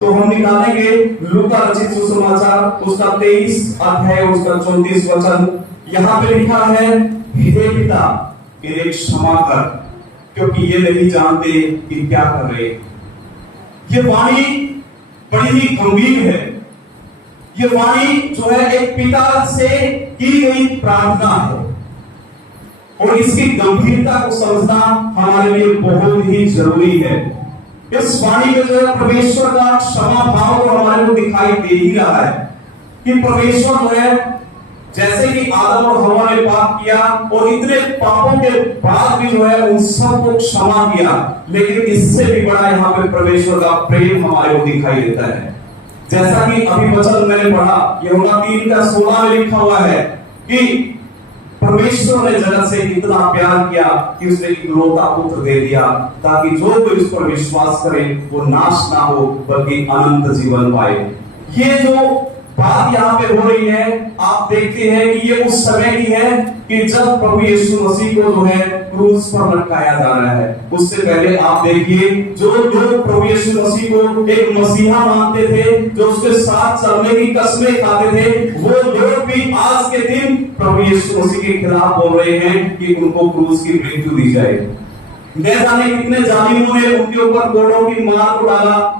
तो हम निकालेंगे लूका रचित सुसमाचार उसका 23 अध्याय उसका 34 वचन। यहाँ पे लिखा है, हे पिता इन्हें क्षमा कर क्योंकि ये नहीं जानते कि क्या कर रहे। ये वाणी बड़ी ही गंभीर है। ये वाणी जो है एक पिता से की गई प्रार्थना है और इसकी गंभीरता को समझना हमारे लिए बहुत ही जरूरी है। इस वाणी में जो है परमेश्वर का क्षमा भाव तो हमारे को दिखाई दे ही रहा है कि परमेश्वर जो है जैसे कि आदम और हवा ने पाप किया और इतने पापों के बाद भी जो है उन सबको क्षमा किया, लेकिन इससे भी बड़ा यहाँ पे परमेश्वर का प्रेम हमारे को दिखाई देता है। जैसा कि अभी वचन मैंने पढ़ा, यूहन्ना 3:16 में लिखा हुआ है कि परमेश्वर ने जगत से इतना प्यार किया कि उसने इकलौता पुत्र दे दिया ताकि जो कोई उस पर विश्वास करे वो नाश ना हो बल्कि अनंत जीवन पाए। ये जो बात यहाँ पे हो रही है, आप देखते हैं कि ये उस समय की है कि जब प्रभु यीशु मसीह को जो है क्रूस पर लटकाया जा रहा है। उससे पहले आप देखिए, जो लोग प्रभु यीशु मसीह को एक मसीहा मानते थे, जो उसके साथ चलने की कसमें खाते थे, वो लोग भी आज के दिन प्रभु यीशु मसीह के खिलाफ बोल रहे हैं कि उनको क्रूस की मृत्यु दी जाए। न जाने कितने जालिमों ने उनके ऊपर कोड़ों की मार को डाला।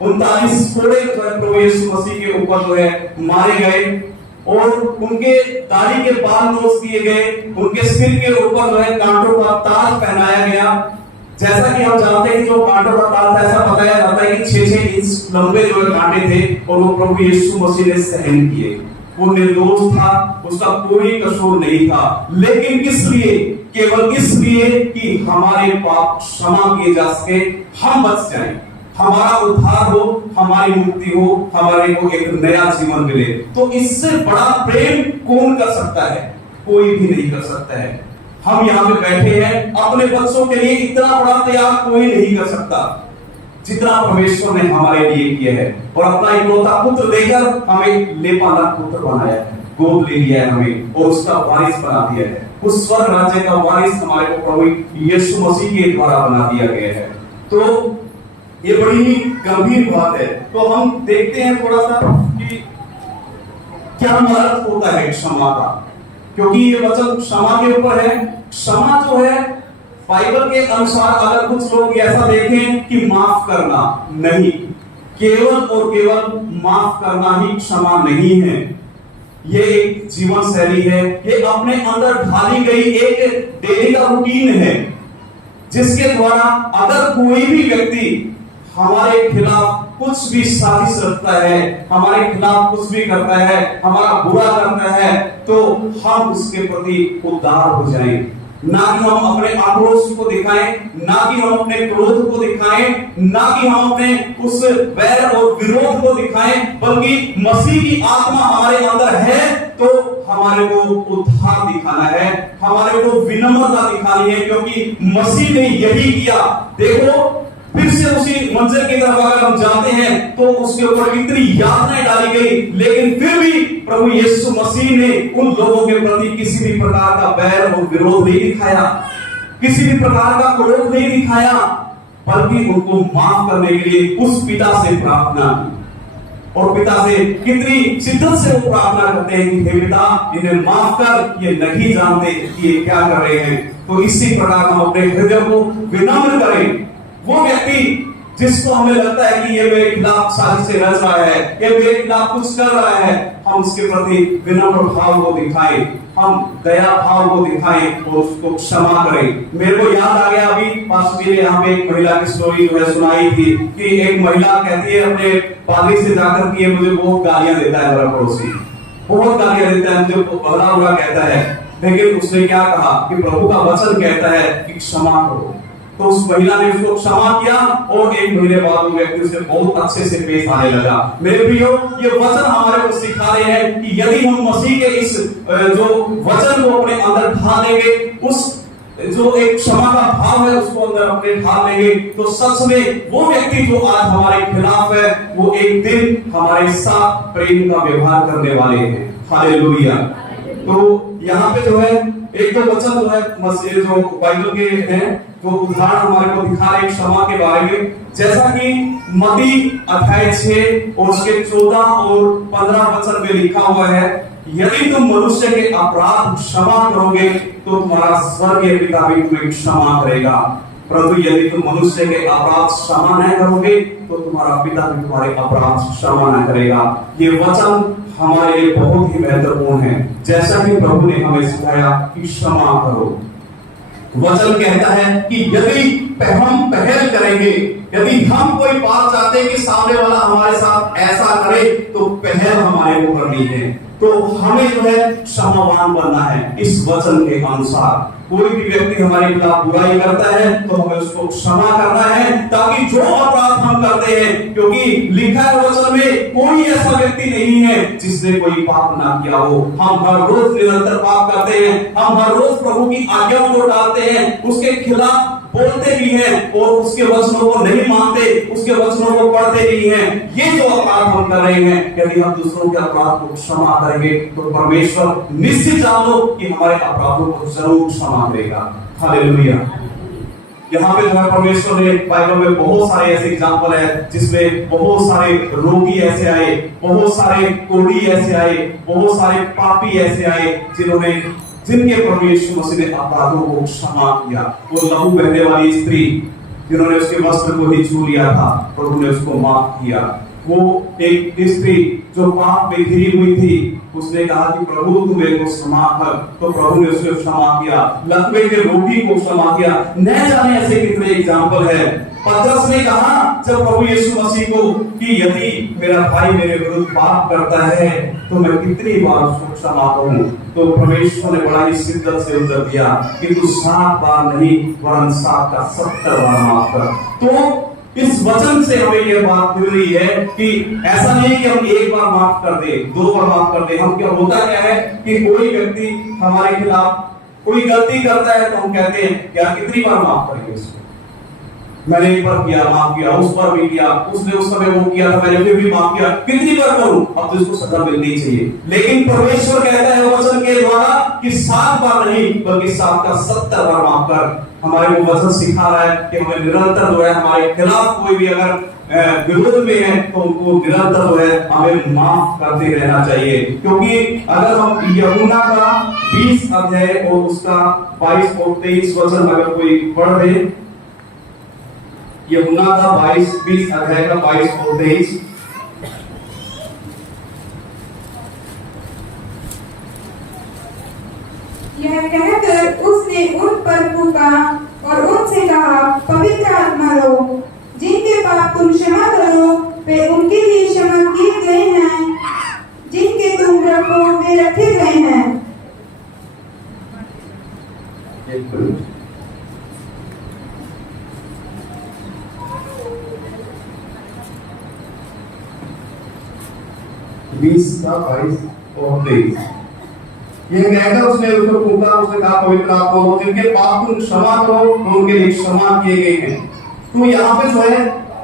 39 कोड़े प्रभु यीशु मसीह के ऊपर जो है मारे गए और उनके दाढ़ी के बाल नोच दिए गए, उनके सिर के ऊपर जो है कांटों का ताज पहनाया गया। जैसा कि हम जानते हैं, जो कांटों का ताज था, ऐसा बताया जाता है कि 6-6 इंच लंबे जो कांटे थे और वो प्रभु यीशु मसीह ने सहन किए। वो निर्दोष था, उसका कोई कसूर नहीं था, लेकिन किस लिए? केवल इसलिए कि हमारे पाप क्षमा किए जा सके, हम बच जाएं, हमारा उद्धार हो, हमारी मुक्ति हो, हमारे को एक नया जीवन मिले। तो इससे बड़ा प्रेम कौन कर सकता है? कोई भी नहीं कर सकता है। हम यहाँ पे बैठे हैं, अपने बच्चों के लिए इतना बड़ा त्याग कोई नहीं कर सकता जितना परमेश्वर ने हमारे लिए किया है। और अपना इकलौता पुत्र देकर हमें लेपाला पुत्र बनाया है, गोद ले लिया है हमें और उसका वारिस बना दिया है। उस स्वर्ग राज्य का वारिस हमारे को प्रभु यीशु मसीह के द्वारा बना दिया गया है। तो ये बड़ी ही गंभीर बात है। तो हम देखते हैं थोड़ा सा कि क्या अर्थ होता है क्षमा का, क्योंकि ये वचन क्षमा के ऊपर है। क्षमा जो है बाइबल के अनुसार, अगर कुछ लोग ऐसा देखें कि माफ करना, नहीं, केवल और केवल माफ करना ही क्षमा नहीं है। ये एक जीवन शैली है, ये अपने अंदर ढाली गई एक डेली का रूटीन है, जिसके द्वारा अगर कोई भी व्यक्ति हमारे खिलाफ कुछ भी साजिश रखता है, हमारे खिलाफ कुछ भी करता है, हमारा बुरा करता है, तो हम उसके प्रति उदार हो जाएं। ना कि हम अपने आक्रोश को दिखाएं, ना कि हम अपने क्रोध को दिखाएं, ना कि हम अपने उस वैर और विरोध को दिखाएं, बल्कि मसीह की आत्मा हमारे अंदर है तो हमारे को उद्धार दिखाना है, हमारे को विनम्रता दिखानी है, क्योंकि मसीह ने यही किया। देखो, फिर से उसी मंजिल की तरफ अगर हम जाते हैं तो उसके ऊपर इतनी यातनाएं डाली गई, लेकिन फिर भी प्रभु यीशु मसीह ने उन लोगों के प्रति किसी भी प्रकार का बैर और विरोध नहीं दिखाया, किसी भी प्रकार का क्रोध नहीं दिखाया, बल्कि उनको माफ करने के लिए उस पिता से प्रार्थना की। और पिता से कितनी शिद्दत से वो प्रार्थना करते हैं कि हे पिता, इन्हें माफ कर, ये नहीं जानते कि ये क्या कर रहे हैं। तो इसी प्रकार हम अपने हृदय को विनम्र करें। वो व्यक्ति जिसको हमें लगता है कि ये मेरे खिलाफ साजिश से रच रहा है, ये मेरे खिलाफ कुछ कर रहा है, हम उसके प्रति विनम्र भाव को दिखाएं, हम दया भाव को दिखाएं और उसको क्षमा करें। मेरे को याद आ गया, अभी पास में यहाँ पे एक महिला की स्टोरी जो है सुनाई थी कि एक महिला कहती है अपने पादरी से जाकर कि ये मुझे बहुत गालियां देता है, मेरा पड़ोसी बहुत गालियां देता है, मुझे भला हुआ कहता है। लेकिन उसने क्या कहा कि प्रभु का वचन कहता है कि क्षमा करो। तो उस महिला ने उसको क्षमा किया और एक महीने बाद वो व्यक्ति उससे बहुत अच्छे से पेश आने लगा। मेरे प्रियो, ये वचन हमारे को सिखा रहे हैं कि यदि हम मसीह के इस जो वचन को अपने अंदर ढाल लेंगे, उस जो एक क्षमा का भाव है उसको अंदर अपने ढाल लेंगे, तो सच में वो व्यक्ति जो आज हमारे खिलाफ है, वो एक दिन हमारे साथ प्रेम का व्यवहार करने वाले हैं। हालेलुया। तो यहाँ पे जो है एक दो वचन जो है मसीह जो बाइबल के हैं वो उदाहरण हमारे को दिखा रहे क्षमा के बारे में। जैसा कि मत्ती अध्याय 6 और उसके 14 और 15 वचन में लिखा हुआ है, यदि तुम मनुष्य के अपराध क्षमा करोगे तो तुम्हारा स्वर्गीय पिता भी तुम्हें क्षमा करेगा, परंतु यदि तुम मनुष्य के अपराध क्षमा नहीं करोगे तो तुम्हारा पिता भी तुम्हारे अपराध क्षमा नहीं करेगा। ये वचन हमारे लिए बहुत ही महत्वपूर्ण है। जैसा कि प्रभु ने हमें सिखाया कि क्षमा करो, वचन कहता है कि यदि हम पहल करेंगे, यदि हम कोई बात चाहते हैं कि सामने वाला हमारे साथ ऐसा करे तो पहल हमारे को करनी है, तो हमें जो है क्षमावान बनना है इस वचन के अनुसार। कोई भी व्यक्ति हमारे खिलाफ बुराई करता है तो हमें उसको क्षमा करना है, ताकि जो अपराध हम करते हैं, क्योंकि लिखा है वचन में कोई ऐसा व्यक्ति नहीं है जिसने कोई पाप ना किया हो। हम हर रोज निरंतर पाप करते हैं, हम हर रोज प्रभु की आज्ञाओं को टालते हैं, उसके खिलाफ बोलते भी हैं और उसके वचनों को नहीं मानते, उसके वचनों को पढ़ते नहीं हैं। ये जो अपराध हम कर रहे हैं, यदि हम दूसरों के अपराध को क्षमा करेंगे तो परमेश्वर निश्चित जान लो कि हमारे अपराधों को जरूर क्षमा करेगा। हालेलुया। यहाँ पे जो है परमेश्वर ने बाइबल में बहुत सारे ऐसे एग्जाम्पल है जिसमें बहुत सारे रोगी ऐसे आए, बहुत सारे कोढ़ी ऐसे आए, बहुत सारे पापी ऐसे आए जिनके प्रभु यीशु मसीह ने अपराधों को क्षमा किया। वो लहू बहने वाली स्त्री जिन्होंने उसके वस्त्र को ही छू लिया था, प्रभु ने उसको माफ किया। वो एक स्त्री जो पाप में घिरी हुई थी, उसने कहा कि प्रभु तू मेरे को क्षमा कर, तो प्रभु ने उसे क्षमा किया। लकवे के रोगी को क्षमा किया। न जाने ऐसे कितने एग्जाम्पल है। पतरस ने कहा जब प्रभु यीशु मसीह को कि यदि मेरा भाई मेरे विरुद्ध पाप करता है तो मैं कितनी बार उसको क्षमा करूं, तो परमेश्वर ने बड़ा ही शिद्दत से उत्तर दिया कि तू 7 बार नहीं वरन 7 का 70 बार माफ कर। तो इस वचन से हमें यह बात मिल रही है कि ऐसा नहीं कि हम एक बार माफ कर दे, 2 बार माफ कर दे। हम क्या होता क्या है कि कोई व्यक्ति हमारे खिलाफ कोई गलती करता है तो हम कहते हैं क्या कितनी बार माफ करेंगे उसको, मैंने एक बार किया माफ किया, उस बार भी किया, उसने उस समय वो किया था मैंने फिर भी माफ किया, कितनी बार करूं, अब तो इसको सजा मिलनी चाहिए। लेकिन परमेश्वर कहता है वचन के द्वारा कि 7 बार नहीं बल्कि 7 का 70 बार माफ कर। हमारे को वचन सिखा रहा है कि हमें निरंतर जो है हमारे खिलाफ कोई भी अगर विरोध में है तो उनको निरंतर जो है हमें माफ करते रहना चाहिए। क्योंकि अगर हम यूहन्ना का 20 अध्याय और उसका 22 और 23 वचन अगर कोई पढ़ दे, यूहन्ना का 20 अध्याय का 22 और 23, यह कहकर उसने उन पर फूंका और उनसे कहा, पवित्र आत्मा लो, जिनके पाप तुम क्षमा करो वे उनके लिए क्षमा किए गए हैं, जिनके तुम रखो वे रखे गए हैं। बीस का 22 और 23 ये कहकर उसने उसको फूंका, उसने कहा पवित्र आत्मा लो, जिनके पाप तुम क्षमा करो तो उनके लिए क्षमा किए गए हैं। तो यहाँ पे जो है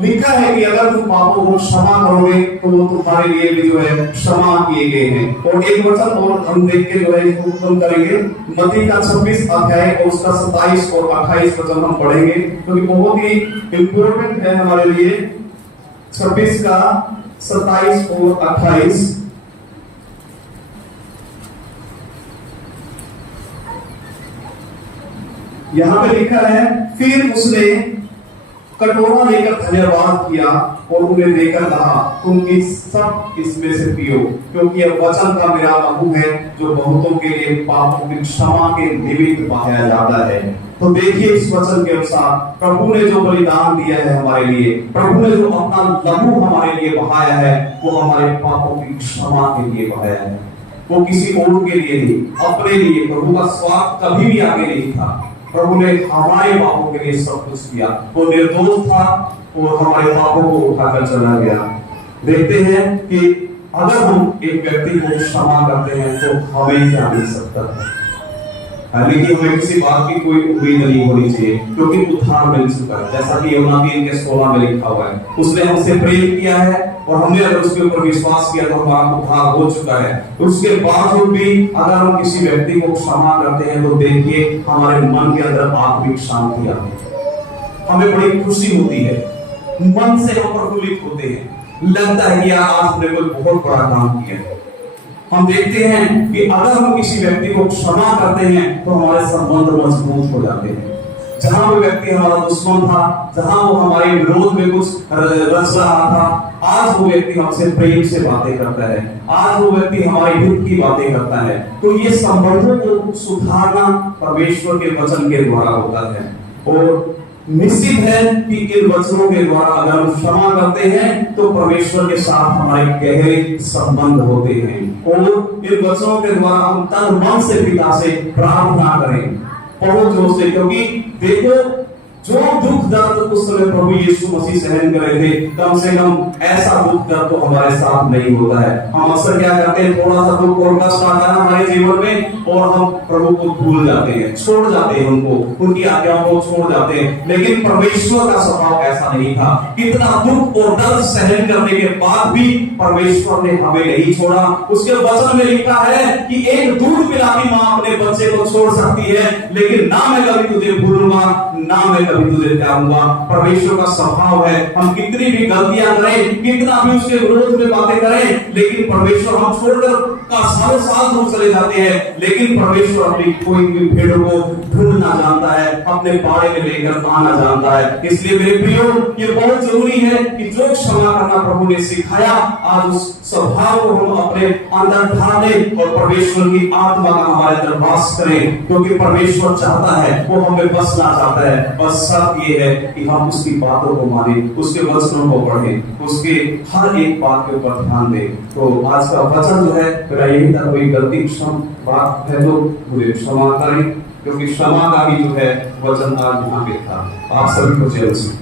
लिखा है कि अगर तुम पापों को क्षमा करोगे तो वो तुम्हारे लिए भी जो है क्षमा किए गए हैं। और एक वचन और हम देख के जो है इसको खत्म करेंगे। मत्ती का 26 अध्याय और उसका 27 और 28 वचन हम पढ़ेंगे क्योंकि बहुत ही इंपॉर्टेंट है हमारे लिए। 26 का 27 और 28 यहाँ पे लिखा है, फिर उसने कटोरा लेकर धन्यवाद किया और उन्हें देकर कहा, तुम इस सब इसमें से पियो, क्योंकि यह वचन का मेरा लहू है जो बहुतों के लिए पापों की क्षमा के निमित्त बहाया जाता है। तो देखिए इस वचन के अनुसार प्रभु ने जो बलिदान दिया है हमारे लिए, प्रभु ने जो अपना लहू हमारे लिए बहाया है, वो हमारे पापों की क्षमा के लिए बहाया है। वो किसी और के लिए नहीं, अपने लिए। प्रभु का स्वार्थ कभी भी आगे नहीं था। प्रभु ने हमारे पापों के लिए सब कुछ किया। वो निर्दोष था और हमारे पापों को उठाकर चला गया। देखते हैं कि अगर हम एक व्यक्ति को क्षमा करते हैं तो हमें क्या मिल सकता है। लेकिन हमें किसी बात की कोई उम्मीद नहीं होनी चाहिए क्योंकि उद्धार मिल चुका है। जैसा कि यूहन्ना 3:16 में लिखा हुआ है, उसने हमसे प्रेम किया है और हमने अगर उसके ऊपर विश्वास किया तो हमारा उद्धार हो चुका है। उसके बावजूद भी अगर हम किसी व्यक्ति को क्षमा करते हैं तो देखिए हमारे मन के अंदर आत्मिक शांति आती है, हमें बड़ी खुशी होती है, मन से हम प्रफुल्लित होते हैं, लगता है कि आज हमने कोई बहुत बड़ा काम किया है। हम देखते हैं कि अगर हम किसी व्यक्ति को क्षमा करते हैं तो हमारे संबंध मजबूत हो जाते हैं। जहां वो व्यक्ति हमारा दुश्मन था, जहां वो हमारे विरोध में कुछ रच रहा था, आज वो व्यक्ति हमसे प्रेम से बातें करता है, आज वो व्यक्ति हमारे हित की बातें करता है। तो ये संबंधों को सुधारना परमेश्वर के वचन के द्वारा होता है। और निश्चित है कि इन वचनों के द्वारा अगर हम क्षमा करते हैं तो परमेश्वर के साथ हमारे गहरे संबंध होते हैं। और इन वचनों के द्वारा हम तन मन से पिता से प्रार्थना करें बहुत जोर से, क्योंकि देखो जो दुख दर्द उस समय प्रभु यीशु मसीह सहन कर रहे थे, कम से कम ऐसा दुख दर्द तो हमारे साथ नहीं होता है। हम अक्सर क्या करते हैं, थोड़ा सा दुख और कष्ट आता है हमारे जीवन में और हम प्रभु को भूल जाते हैं, छोड़ जाते हैं उनको, उनकी आज्ञाओं को छोड़ जाते हैं। लेकिन परमेश्वर का स्वभाव ऐसा नहीं था। कितना दुख और दर्द सहन करने के बाद भी परमेश्वर ने हमें नहीं छोड़ा। उसके वचन में लिखा है कि एक दूध पिलाती मां अपने बच्चे को छोड़ सकती है, लेकिन ना मैं कभी तुझे भूलूंगा, ना मैं कभी तुझे त्यागूंगा। परमेश्वर का स्वभाव है, हम कितनी भी गलतियां करें, कितना भी उसके विरोध में बातें करें, लेकिन परमेश्वर हम छोड़कर का सालों साल दूर चले जाते हैं, लेकिन परमेश्वर अपनी कोई भी भेड़ को ढूंढना जानता है, अपने बाड़े में लेकर आना जानता है। इसलिए मेरे प्रियो, ये बहुत जरूरी है कि जो क्षमा करना प्रभु ने सिखाया, आज उस स्वभाव को हम अपने अंदर ढालें और परमेश्वर की आत्मा का हमारे अंदर वास करें, क्योंकि परमेश्वर चाहता है, वो हमें बसना चाहता है। बस शर्त ये है कि हम उसकी बातों को माने, उसके वचनों को पढ़ें, उसके हर एक बात के ऊपर ध्यान दें। तो आज का वचन जो है मेरा यही था, कोई गलती बात है तो मुझे क्षमा करें, क्योंकि क्षमा का भी जो है वचन आज यहाँ पे था। आप सभी को जय मसीह।